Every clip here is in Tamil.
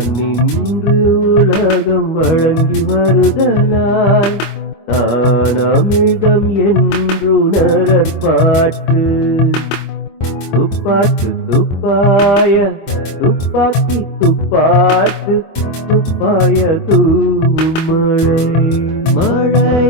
மண்ணின்று உலகம் வழங்கி வருதலால் நான் அமிர்தம் என்றுணரற்பாற்று துப்பாற்று துப்பாய துப்பாக்கி துப்பாற்று துப்பாய தூ மழை. மழை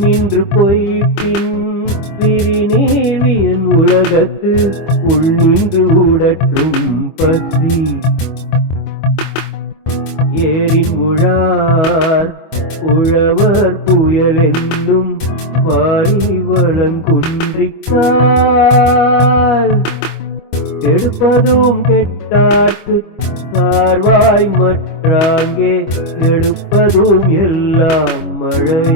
நின்று பொய் பின் பிரிநேவியன் உலகத்து உள் நின்று உடற்றும் பசி. ஏரின் உழார் உழவர் புயலென்றும் பாரி வளங்குன்றிக்கால். எடுப்பதும் கெட்டாட்டு பார்வாய் மற்றாங்கே எடுப்பதும் எல்லாம் மழை.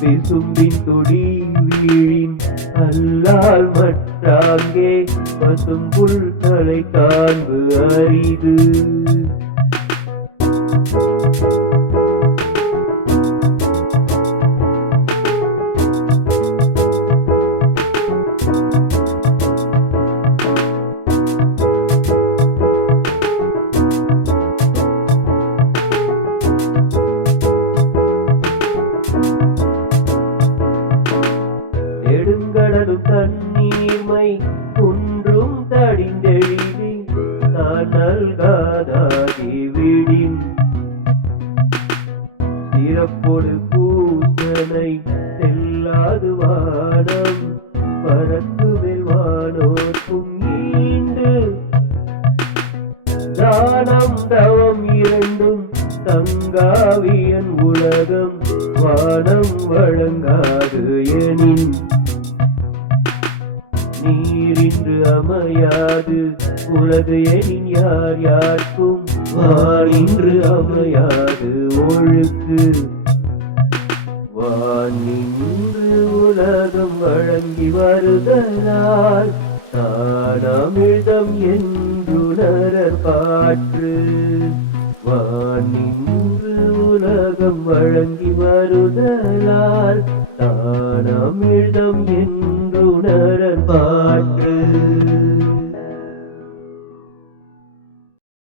விசும்பின் துடி வீழின் அல்லால் மற்றாங்கே பசும்புல் தலை காண்பு அரிது. நெடுங்கடலும் தண்ணீர்மை குன்றும் தடிந்தெழுதி நான் விடின் சிறப்பொடு பூசனை செல்லாது வானம் பறக்கு வெல்வானோர்க்கும் ஈண்டு தானம் தவம் இரண்டும் தங்காவியன் உலகம் வானம் வழங்காது எனின். நீரின்று அமையாது உலகு எனின் யார் யாருக்கும் வானின்று அமையாது ஒழுக்கு வானின்று உலகம் வழங்கி வருதலால் தானமிழ்தம் அமிர்தம் பாற்று. வானின்று உலகம் வழங்கி வருதலால் தானமிழ்தம் அமிர்தம் பாற்று.